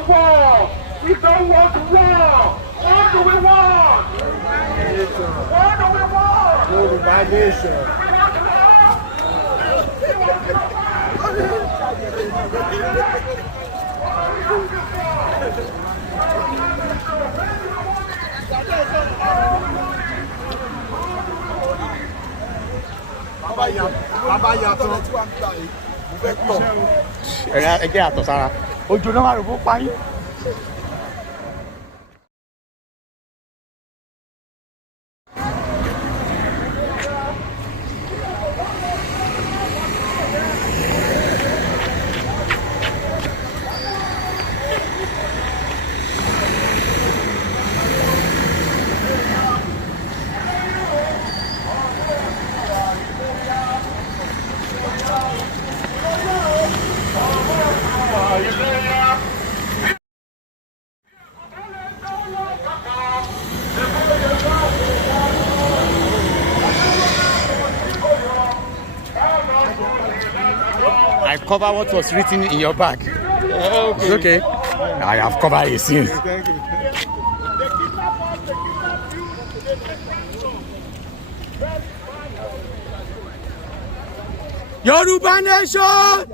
of war. We don't want war. What do we want? What do we want? Yoruba nation. Bàbá yàtọ̀ ẹgbẹ́ àtọ̀ sára ojú náà wà lóko pa yín. I cover what was written in your bag. Okay. It's okay. I have covered it since. Thank you. Yoruba nation!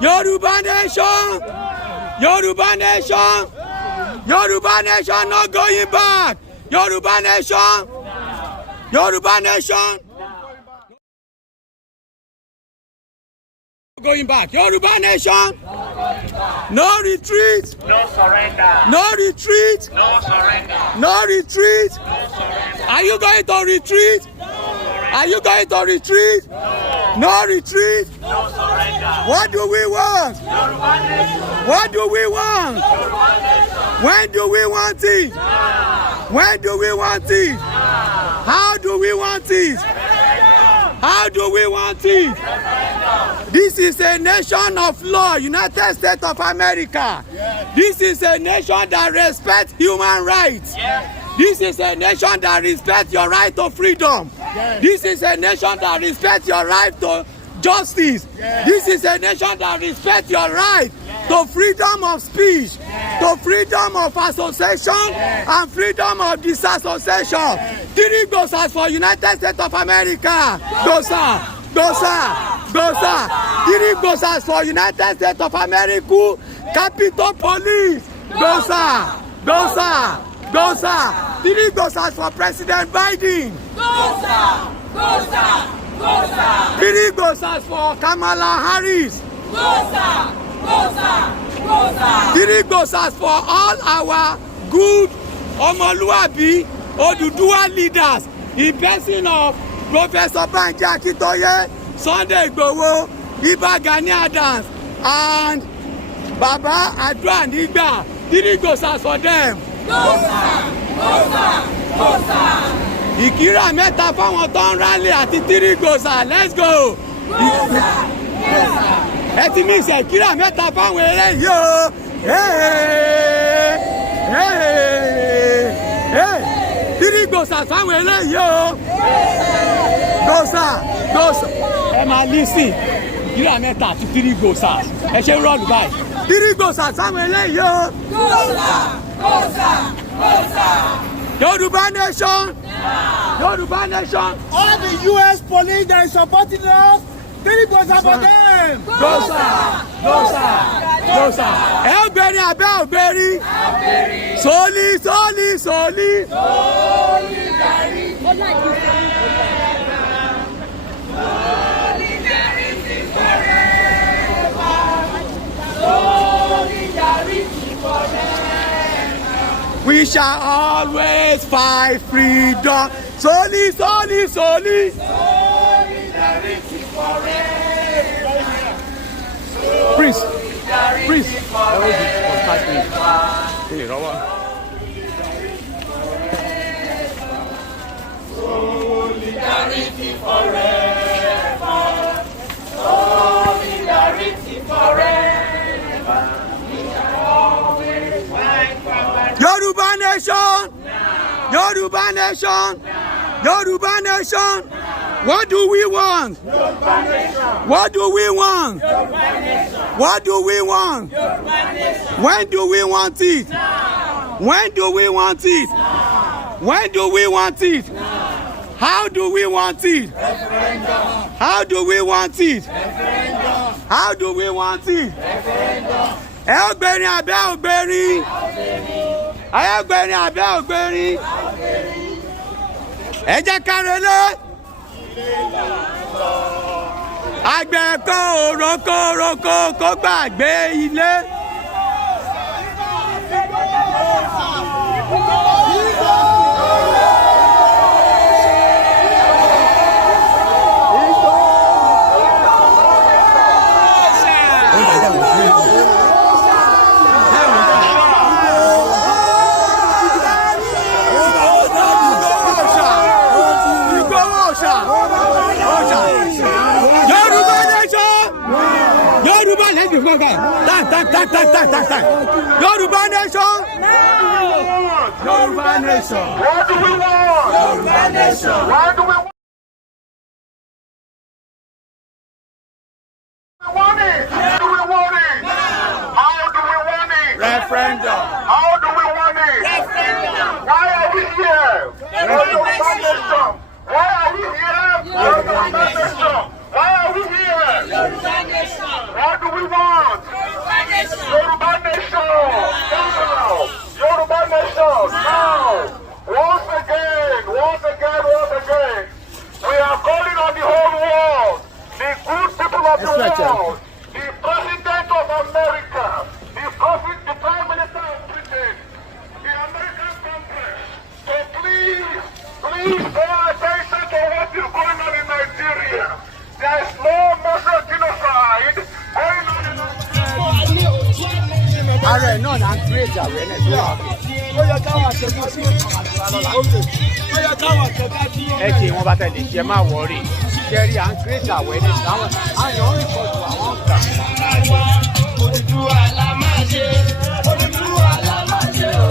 Yoruba nation! Yoruba nation! Yoruba nation not going back! Yoruba nation! Yoruba nation! Going back. Yoruba nation! No retreat! No surrender. No retreat! No surrender. No retreat! No surrender. Are you going to retreat? Are you going to retreat? No retreat. No surrender. What do we want? Yoruba nation. What do we want? Yoruba nation. When do we want it? When do we want it? How do we want it? How do we want it? This is a nation of law, United States of America. This is a nation that respects human rights. This is a nation that respects your right to freedom. This is a nation that respects your right to justice. This is a nation that respects your right to freedom of speech, to freedom of association, and freedom of disassociation. 3 gosas for United States of America. Gosa, gosa, gosa. 3 gosas for United States of America. Capitol Police. Gosa, gosa, gosa. 3 gosas for President Biden. Gosa! Gosa! Gosa! 3 gosas for Kamala Harris. Gosa! Gosa! Gosa! 3 gosas for all our good Omoluabi Oduduwa leaders in person of Professor Banji Akintoye, Sunday Igboho, Iba Gani Adams, and Baba Adua Nigba. 3 gosas for them. Gosa! Gosa! Gosa! Ìkírà mẹ́ta fáwọn tó ń rálé àti 3 gosas. Let's go. Gosa! Gosa! Ẹ ti mí ìṣe ìkírà mẹ́ta fáwọn eléyìí o. 3 gosas fáwọn eléyìí o. Gosa, gosa. Ẹ máa lísìn. Ìkírà mẹ́ta àti 3 gosas. Ẹ ṣe ń rọ́ọ̀lù báyìí. 3 gosas fáwọn eléyìí o. Gosa! Gosa! Gosa! Yoruba nation. Yoruba nation. All the U.S. police that is supporting us, 3 gosa for them. Gosa, gosa, gosa. Ẹ ò gbèrí abẹ́ ò gbèrí. Soli, soli, soli. Solidarity forever. Solidarity forever. We shall always fight freedom. Soli, soli, soli. Solidarity forever. Prince, Prince. Solidarity forever. Solidarity forever. We shall always fight for Yoruba nation. Yoruba nation. Yoruba nation. What do we want? What do we want? What do we want? When do we want it? When do we want it? When do we want it? How do we want it? How do we want it? How do we want it? Ẹ ọ̀gbẹ́ni abẹ́ ọ̀gbẹ́ni. Ẹ ọ̀gbẹ́ni abẹ́ ọ̀gbẹ́ni. Ẹ jẹ́ ká relé. Àgbẹ̀ kó roko kó gbàgbé ilé. Yoruba nation. Yoruba nation. What do we want? Yoruba nation. Why do we want it? How do we want it? How do we want it? Referendum. How do we want it? Why are we here? Yoruba nation. Why are we here? Yoruba nation. Why are we here? What do we want? Yoruba nation. Now. Yoruba nation. Now. Once again. We are calling on the whole world. The good people of the world. The President of America. The Prime Minister of Britain. The American Congress. So please pay attention to what is going on in Nigeria. There is no massive genocide going on in Nigeria. Ààrẹ náà na create awareness ló wà fún. Ẹ ṣe wọn bá tẹ̀lé ṣe máa wọrí. Ṣẹ́rí à ń create awareness láwọn àyàn ń rìpọ̀tù àwọn ọ̀gá. Odùduwà la máa ṣe, Odùduwà la máa ṣe o,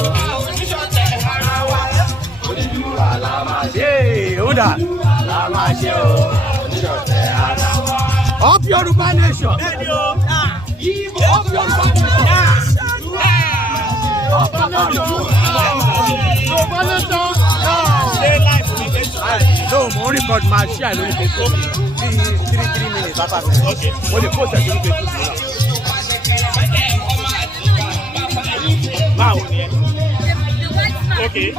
oníṣọ̀tẹ̀ ara wa. Odùduwà la máa ṣe, Oda. la máa ṣe o, oníṣọ̀tẹ̀ ara wa. Up Yoruba nation. Up Yoruba nation. No, mo record my share lórí Facebook. 3 minutes after that. Okay. Mo lè post ẹ̀ lórí Facebook. Báwo ni ẹ? Okay.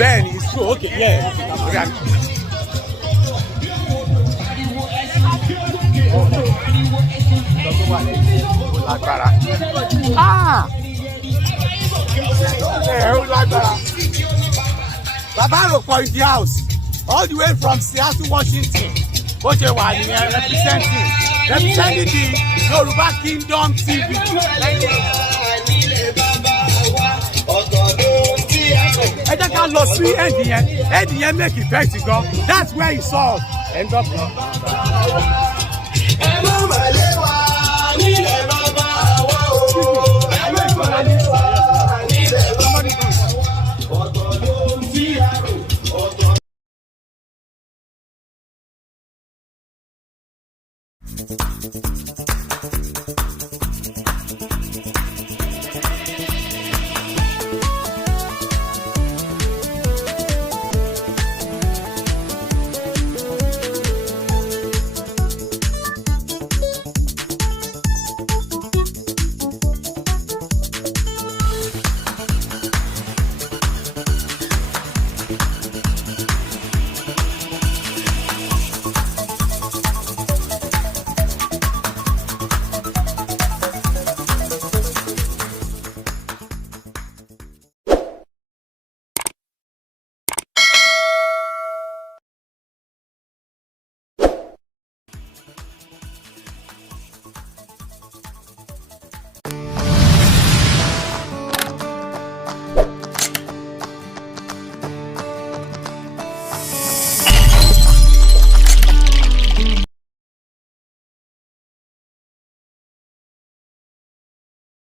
Bẹ́ẹ̀ni, it's true. Okay, yeah. Okay. Lágbára. Lágbára. Bàbá Àròpọ̀ in the house all the way from Seattle, Washington. Bó ṣe wà nìyẹn representing the Yoruba Kingdom TV. Ẹ jẹ́ ká lọ sí ẹ̀dì yẹn make effect gan. That's where he solve. End up. Ẹ má mà lé wa nílẹ̀